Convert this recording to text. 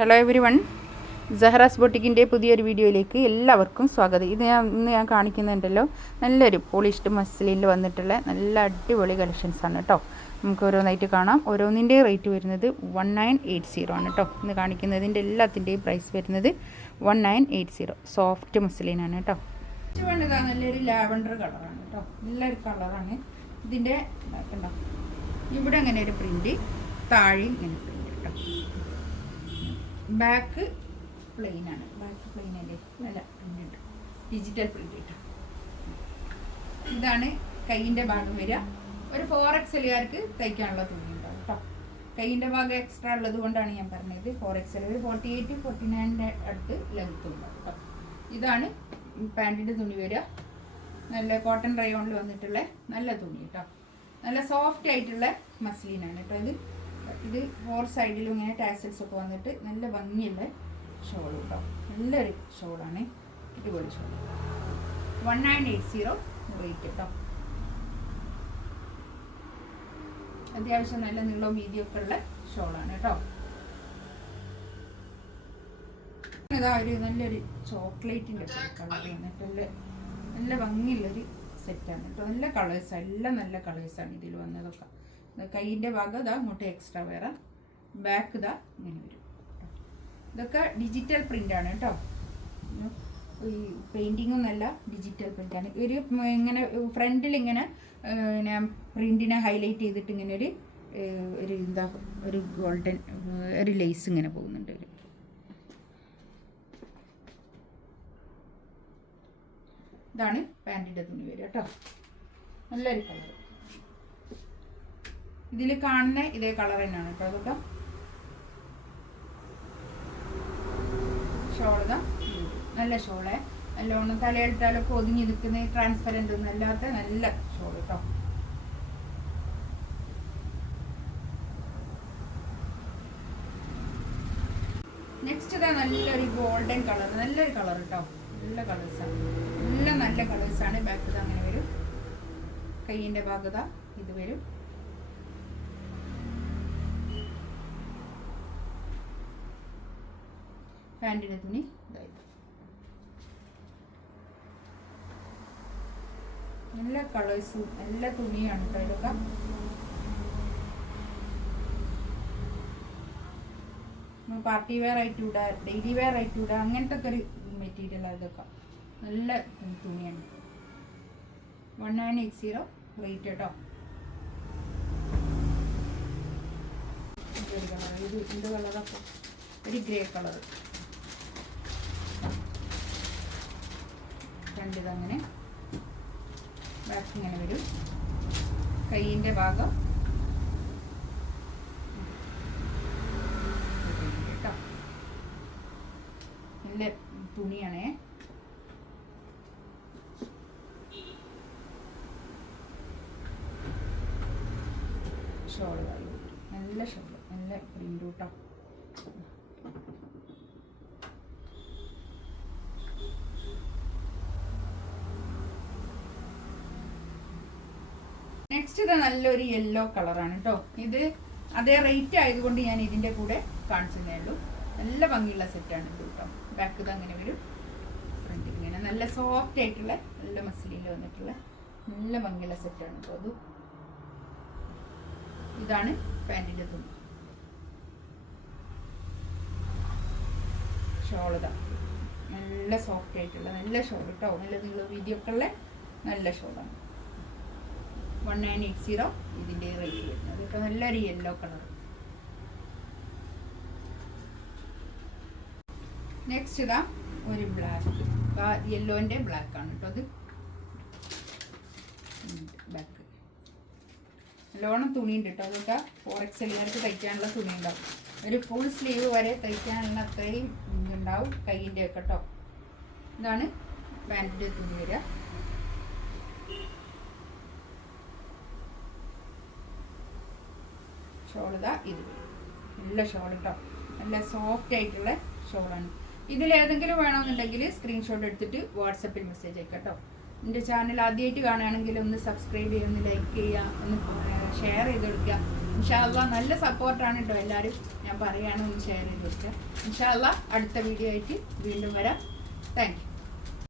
Hello every one, സഹറാസ് ബൊട്ടിക്കിൻ്റെ പുതിയൊരു വീഡിയോയിലേക്ക് എല്ലാവർക്കും സ്വാഗതം. ഇന്ന് ഞാൻ കാണിക്കുന്നുണ്ടല്ലോ, നല്ലൊരു പോളിഷ്ഡ് മസ്ലിനിൽ വന്നിട്ടുള്ള നല്ല അടിപൊളി കളക്ഷൻസാണ് കേട്ടോ. നമുക്ക് ഓരോന്നായിട്ട് കാണാം. ഓരോന്നിൻ്റെ റേറ്റ് വരുന്നത് 1980 ആണ് കേട്ടോ. ഇന്ന് കാണിക്കുന്നതിൻ്റെ എല്ലാത്തിൻ്റെയും പ്രൈസ് വരുന്നത് 1980. സോഫ്റ്റ് മസ്ലിനാണ് കേട്ടോ. ഇതാ നല്ലൊരു ലാവൻഡർ കളറാണ് കേട്ടോ. നല്ലൊരു കളറാണ്. ഇതിൻ്റെ ഉണ്ടോ ഇവിടെ അങ്ങനെ ഒരു പ്രിൻറ്റ്, താഴെ ഇങ്ങനെ പ്രിൻറ്റ് കേട്ടോ. ബാക്ക് പ്ലെയിൻ ആണ്. ബാക്ക് പ്ലെയിൻ അല്ലേ, നല്ല പ്രിൻ്റ് ഉണ്ട്, ഡിജിറ്റൽ പ്രിൻ്റ് കേട്ടോ. ഇതാണ് കൈയിൻ്റെ ഭാഗം വരിക. ഒരു 4XLകാർക്ക് തയ്ക്കാനുള്ള തുണി ഉണ്ടാവും കേട്ടോ. കൈയിൻ്റെ ഭാഗം എക്സ്ട്രാ ഉള്ളത് കൊണ്ടാണ് ഞാൻ പറഞ്ഞത് 4XL. ഒരു 48-49 അടുത്ത് ലെങ്ത്ത് ഉണ്ടാവും കേട്ടോ. ഇതാണ് പാൻറ്റിൻ്റെ തുണി വരിക. നല്ല കോട്ടൺ റയോണിൽ വന്നിട്ടുള്ള നല്ല തുണി കേട്ടോ. നല്ല സോഫ്റ്റ് ആയിട്ടുള്ള മസ്ലിനാണ് കേട്ടോ. ഇത് 4 സൈഡിലും ഇങ്ങനെ ടാസൽസ് ഒക്കെ വന്നിട്ട് നല്ല ഭംഗിയുള്ള ഷോൾ കേട്ടോ. നല്ലൊരു ഷോളാണ്, ഇതുപോലെ ഷോൾ. 1980 റേറ്റ് കേട്ടോ. അത്യാവശ്യം നല്ല നീളവും വീതിയൊക്കെ ഉള്ള ഷോളാണ് കേട്ടോ. ഇതാ ഒരു നല്ലൊരു ചോക്ലേറ്റിൻ്റെ കളർ വന്നിട്ടുള്ള നല്ല ഭംഗിയുള്ളൊരു സെറ്റാണ് കേട്ടോ. നല്ല കളേഴ്സാണ്, എല്ലാം നല്ല കളേഴ്സാണ് ഇതിൽ വന്നതൊക്കെ. കൈയിൻ്റെ ഭാഗം ഇതാ ഇങ്ങോട്ട് എക്സ്ട്രാ വേറെ, ബാക്ക് ഇതാ ഇങ്ങനെ വരും. ഇതൊക്കെ ഡിജിറ്റൽ പ്രിൻ്റാണ് കേട്ടോ. ഈ പെയിൻറ്റിങ്ങും നല്ല ഡിജിറ്റൽ പ്രിൻ്റാണ്. ഒരു ഇങ്ങനെ ഫ്രണ്ടിൽ ഇങ്ങനെ പ്രിൻറ്റിനെ ഹൈലൈറ്റ് ചെയ്തിട്ട് ഇങ്ങനെ ഒരു എന്താ ഒരു ഗോൾഡൻ ഒരു ലേസ് ഇങ്ങനെ പോകുന്നുണ്ട്. ഇതാണ് പാൻറ്റിൻ്റെ തുണി വരിക കേട്ടോ. നല്ലൊരു കളർ. ഇതിൽ കാണുന്ന ഇതേ കളർ തന്നെയാണ് കേട്ടോ. അതൊക്കെ ഷോള് നല്ല ഷോള്, നല്ലോണം തലയിട്ടാലൊക്കെ ഒതുങ്ങി നിൽക്കുന്ന ട്രാൻസ്പെറൻ്റ് ഒന്നും അല്ലാത്ത നല്ല ഷോൾ കേട്ടോ. നെക്സ്റ്റ് ഇതാ നല്ലൊരു ഗോൾഡൻ കളർ, നല്ലൊരു കളർ കേട്ടോ. നല്ല കളേഴ്സാണ്, എല്ലാം നല്ല കളേഴ്സാണ്. ബാക്ക് ഇതാ അങ്ങനെ വരും. കൈയിൻ്റെ ഭാഗത ഇത് വരും. പാൻറ്റിൻ്റെ തുണി ഇതായിട്ട് നല്ല കളേഴ്സും നല്ല തുണിയാണ് കേട്ടോ. ഇതൊക്കെ പാർട്ടി വെയർ ആയിട്ടൂടെ, ഡെയിലി വെയർ ആയിട്ടൂടെ, അങ്ങനത്തെ ഒക്കെ ഒരു മെറ്റീരിയലാണ് ഇതൊക്കെ. നല്ല തുണിയാണ്. 1980 റേറ്റ് കേട്ടോ. ഇതൊരു കളർ, ഇത് എന്ത് കളറപ്പോൾ ഒരു ഗ്രേ കളർ. ഫ്രണ്ട് അങ്ങനെ, ബാക്ക് ഇങ്ങനെ വരും. കൈയിൻ്റെ ഭാഗം കേട്ടോ. നല്ല തുണിയാണേ. ഷോള് നല്ല ഷോള്, നല്ല പ്രിൻ്റ് കേട്ടോ. നെക്സ്റ്റ് ഇത് നല്ലൊരു യെല്ലോ കളറാണ് കേട്ടോ. ഇത് അതേ റേറ്റ് ആയതുകൊണ്ട് ഞാൻ ഇതിൻ്റെ കൂടെ കാണിച്ചതേ ഉള്ളൂ. നല്ല ഭംഗിയുള്ള സെറ്റാണ് ഇത് കേട്ടോ. ബാക്ക് ഇത് അങ്ങനെ വരും, ഫ്രണ്ട് ഇങ്ങനെ നല്ല സോഫ്റ്റ് ആയിട്ടുള്ള നല്ല മസ്ലിനിൽ വന്നിട്ടുള്ള നല്ല ഭംഗിയുള്ള സെറ്റാണ് കേട്ടോ. അത് ഇതാണ് പാൻറ്റിൻ്റെ തുണി. ഷോളിതാ നല്ല സോഫ്റ്റ് ആയിട്ടുള്ള നല്ല ഷോൾ കേട്ടോ. നല്ല നീളം വീതിയൊക്കെ ഉള്ള നല്ല ഷോളാണ്. 1980 ഇതിൻ്റെ റേറ്റ് വരുന്നത് കേട്ടോ. നല്ലൊരു യെല്ലോ കളർ. നെക്സ്റ്റ് ഇതാ ഒരു ബ്ലാക്ക്, യെല്ലോൻ്റെ ബ്ലാക്ക് ആണ് കേട്ടോ. അത് ബാക്ക് നല്ലോണം തുണിയുണ്ട് കേട്ടോ. അതൊക്കെ 4XLകാർക്ക് തയ്ക്കാനുള്ള തുണി ഉണ്ടാവും. ഒരു ഫുൾ സ്ലീവ് വരെ തയ്ക്കാനുള്ള അത്രയും ഉണ്ടാവും കൈയിൻ്റെ ഒക്കെ കേട്ടോ. ഇതാണ് പാൻറ്റിൻ്റെ തുണി വരിക. ഷോളിതാ ഇത് നല്ല ഷോൾ കേട്ടോ. നല്ല സോഫ്റ്റ് ആയിട്ടുള്ള ഷോളാണ്. ഇതിലേതെങ്കിലും വേണമെന്നുണ്ടെങ്കിൽ സ്ക്രീൻഷോട്ട് എടുത്തിട്ട് വാട്സപ്പിൽ മെസ്സേജ് അയക്കാം കേട്ടോ. എൻ്റെ ചാനൽ ആദ്യമായിട്ട് കാണുകയാണെങ്കിൽ ഒന്ന് സബ്സ്ക്രൈബ് ചെയ്യുക, ഒന്ന് ലൈക്ക് ചെയ്യുക, ഒന്ന് ഷെയർ ചെയ്ത് കൊടുക്കുക. ഇൻഷാ അല്ലാഹ് നല്ല സപ്പോർട്ടാണ് കേട്ടോ എല്ലാവരും. ഞാൻ പറയുകയാണ്, ഒന്ന് ഷെയർ ചെയ്ത് കൊടുക്കുക. ഇൻഷാ അല്ലാഹ് അടുത്ത വീഡിയോ ആയിട്ട് വീണ്ടും വരാം. Thank you.